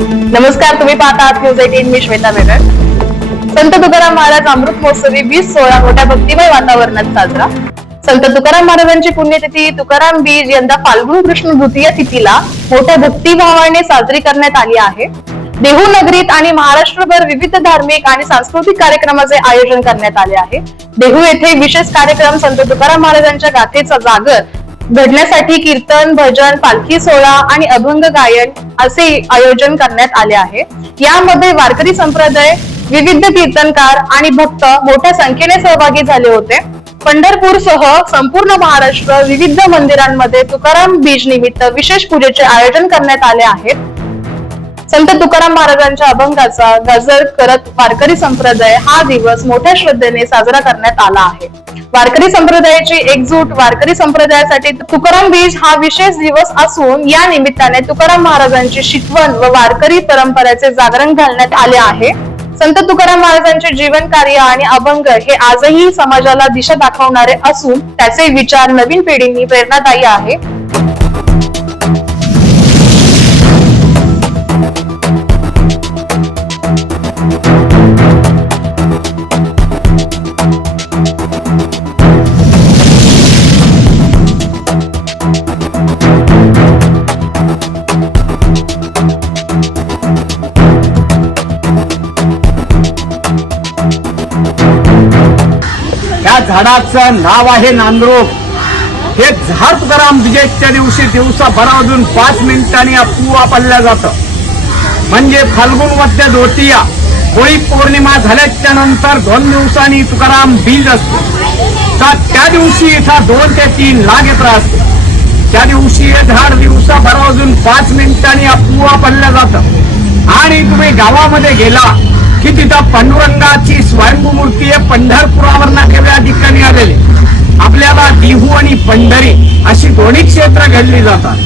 नमस्कार तुम्ही पाहतात न्यूज एटीन मी श्वेता बेगड संत तुकाराम महाराज अमृत महोत्सवी वीस सोळा मोठ्या भक्तिमय वातावरणात साजरा. संत तुकाराम महाराजांची पुण्यतिथी तुकाराम बीज यंदा फाल्गुन कृष्ण द्वितीय तिथीला मोठ्या भक्तिभावाने साजरी करण्यात आली आहे. देहू नगरीत आणि महाराष्ट्रभर विविध धार्मिक आणि सांस्कृतिक कार्यक्रमाचे आयोजन करण्यात आले आहे. देहू येथे विशेष कार्यक्रम संत तुकाराम महाराजांच्या गाथेचा जागर घडण्यासाठी कीर्तन भजन पालखी सोहळा आणि अभंग गायन असे आयोजन करण्यात आले आहे. यामध्ये वारकरी संप्रदाय विविध कीर्तनकार आणि भक्त मोठ्या संख्येने सहभागी झाले होते. पंढरपूर सह संपूर्ण महाराष्ट्र विविध मंदिरांमध्ये तुकाराम बीज निमित्त विशेष पूजेचे आयोजन करण्यात आले आहे. संत तुकाराम महाराजांच्या अभंगाचा गजर करत वारकरी संप्रदाय हा दिवस मोठ्या श्रद्धेने साजरा करण्यात आला आहे. वारकरी संप्रदायाची एकजूट वारकरी संप्रदायासाठी तुकाराम बीज हा विशेष दिवस असून या निमित्ताने तुकाराम महाराजांची शिकवण व वारकरी परंपरेचे जागरण घालण्यात आले आहे. संत तुकाराम महाराजांचे जीवन कार्य आणि अभंग हे आजही समाजाला दिशा दाखवणारे असून त्याचे विचार नवीन पिढींनी प्रेरणादायी आहे. झाडाचं नाव आहे नांद्रोप. हे झाड तुकाराम विजयच्या दिवशी दिवसा वाजून पाच मिनिटांनी अपुवा पडल्या जातं. म्हणजे फाल्गुन मध्य द्वितीया होळी पौर्णिमा झाल्याच्यानंतर दोन दिवसांनी तुकाराम बीज असतो. तर त्या दिवशी इथं दोन ते तीन लाग येत असते. त्या दिवशी हे झाड दिवसा वाजून पाच मिनिटांनी अपुवा पडलं जातं. आणि तुम्ही गावामध्ये गेला की तिथं पांडुरंगाची स्वयंभू मूर्ती आहे पंढरपुरावर या ठिकाणी आलेली? आपल्याला दिहू आणि पंढरी अशी दोन्ही क्षेत्र घडली जातात.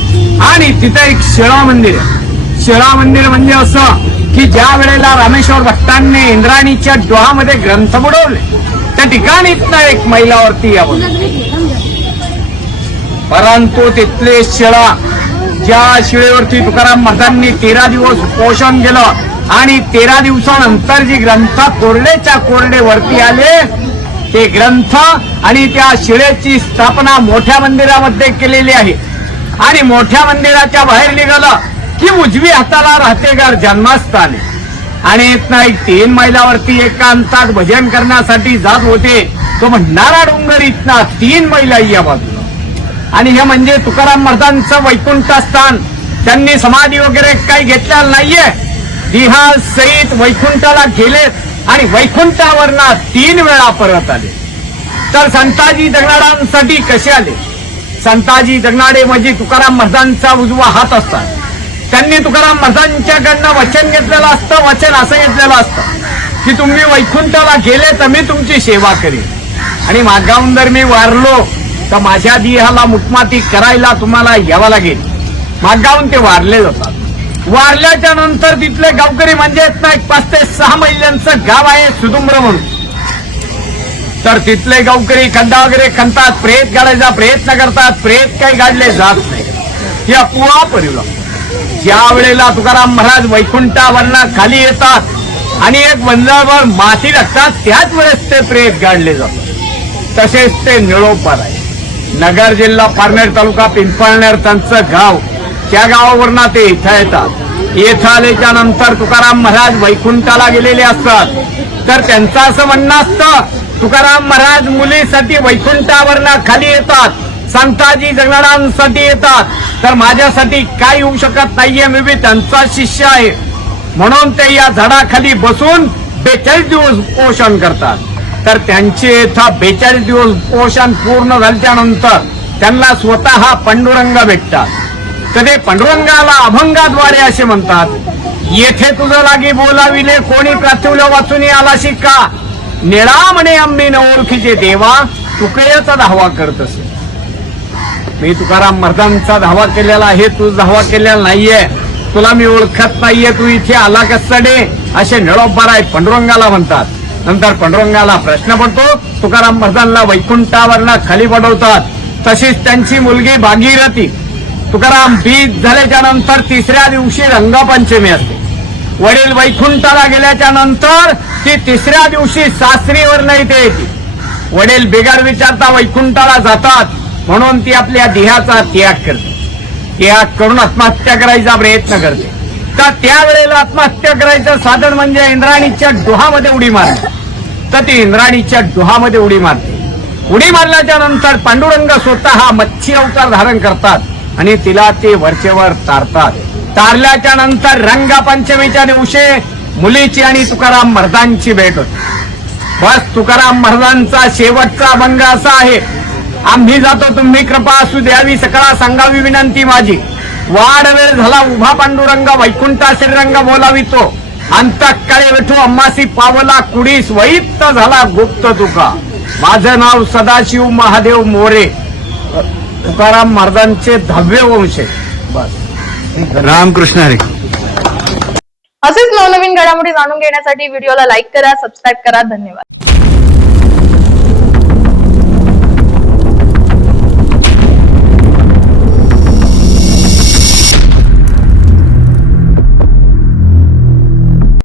आणि तिथं एक शिळा मंदिर आहे. शिळा मंदिर म्हणजे असं की ज्या वेळेला रामेश्वर भक्तांनी इंद्राणीच्या डोहामध्ये ग्रंथ बुडवले त्या ठिकाणीतनं एक महिलावरती यावं. परंतु तिथले शिळा ज्या शिळेवरती तुकाराम महाराजांनी तेरा दिवस पोषण केलं आणि तेरा दिवसानंतर जी ग्रंथ कोरडेच्या कोरडे वरती आले ते ग्रंथ आणि त्या शिळेची स्थापना मोठ्या मंदिरामध्ये केलेली आहे. आणि मोठ्या मंदिराच्या बाहेर निघालं की उजवी हाताला राहतेगार जन्मस्थान. जन्मास्थान आणि एक तीन मैलावरती एकांतात भजन करण्यासाठी जात होते. तो म्हणणारा डोंगर इथना तीन मैला या बाजूला. आणि हे म्हणजे तुकाराम महाराजांचं वैकुंठ स्थान त्यांनी समाधी वगैरे काही घेतलेलं नाहीये. दिहा सहित वैकुंठाला गेलेत आणि वैकुंठावरना तीन वेळा परत आले. तर संताजी जगनाडांसाठी कसे आले? संताजी जगनाडे म्हणजे तुकाराम महाराजांचा उजवा हात असतात. त्यांनी तुकाराम महाराजांच्याकडनं वचन घेतलेलं असतं वचन असं घेतलेलं असतं की तुम्ही वैकुंठाला गेले तर मी तुमची सेवा करेन. आणि मागाहून जर मी वारलो तर माझ्या देहाला मुकमाती करायला तुम्हाला यावं लागेल. मागाहून ते वारले जातात. वारल्याच्या नंतर तिथले गावकरी म्हणजेच ना एक पाच ते सहा महिन्यांचं गाव आहे सुदुम्र म्हणून. तर तिथले गावकरी खंडा वगैरे खणतात प्रेत गाडायचा प्रयत्न करतात प्रेत काही गाडले जात नाही. या अपुवा परिवला ज्या वेळेला तुकाराम महाराज वैकुंठावरनं खाली येतात आणि एक वंजावर माती टाकतात त्याच वेळेस ते प्रेत गाडले जातात. तसेच ते निळोपार आहे नगर जिल्हा पारनेर तालुका पिंपळनेर त्यांचं गाव. त्या गावावरनं ते इथं येतात. इथं आल्याच्यानंतर तुकाराम महाराज वैकुंठाला गेलेले असतात. तर त्यांचं असं म्हणणं असतं तुकाराम महाराज मुलीसाठी वैकुंठावरनं खाली येतात. संताजी जगणारांसाठी येतात. तर माझ्यासाठी काय होऊ शकत नाहीये मी बी त्यांचा शिष्य आहे. म्हणून ते या झाडाखाली बसून बेचाळीस दिवस पोषण करतात. तर त्यांचे इथं बेचाळीस दिवस पोषण पूर्ण झाल्यानंतर त्यांना स्वतः पांडुरंग भेटतात. तर ते पांडुरंगाला अभंगाद्वारे असे म्हणतात येथे तुझं लागी बोलाविले कोणी प्राथुल्य वाचून आला का निळा म्हणे आम्ही न ओळखीचे देवा तुकयाचा धावा करत असे. मी तुकाराम मर्दांचा धावा केलेला आहे तू धावा केलेला नाहीये. तुला मी ओळखत नाहीये तू इथे आला कसडे असे निळोबार आहे पंडुरंगाला म्हणतात. नंतर पंडुरंगाला प्रश्न पडतो तुकाराम मर्दांना वैकुंठावरनं खाली पडवतात. तशीच त्यांची मुलगी भागीरथी. तुकाराम बीज झाल्याच्यानंतर तिसऱ्या दिवशी रंगपंचमी असते. वडील वैकुंठाला गेल्याच्यानंतर ती तिसऱ्या दिवशी सासरीवर नाही ते येते. वडील बिगर विचारता वैकुंठाला जातात म्हणून ती आपल्या देहाचा त्याग करते. त्याग करून आत्महत्या करायचा प्रयत्न करते. तर त्यावेळेला आत्महत्या करायचं साधन म्हणजे इंद्राणीच्या डोहामध्ये उडी मारते तर ती इंद्राणीच्या डोहामध्ये उडी मारते. उडी मारल्याच्या नंतर पांडुरंग स्वतः हा मच्छी अवतार धारण करतात. आणि तिला ते वरचेवर तारतात. तारल्याच्या नंतर रंगपंचमीच्या दिवशी मुलीची आणि तुकाराम मर्दांची भेट होती. बस तुकाराम मर्दांचा शेवटचा अभंग असा आहे. आम्ही जातो तुम्ही कृपा असू द्यावी सकळा सांगावी विनंती माझी. वाढ वेळ झाला उभा पांडुरंग वैकुंठा श्रीरंग बोलावितो. अंतकाळे विठू अम्मासी पावला कुडीस वैत्त झाला गुप्त तुका. माझं नाव सदाशिव महादेव मोरे. तुकाराम महाराजांचे दहावे वंश आहे. रामकृष्ण हरी. असेच नवनवीन घडामोडी जाणून घेण्यासाठी व्हिडिओला लाईक करा सबस्क्राईब करा. धन्यवाद.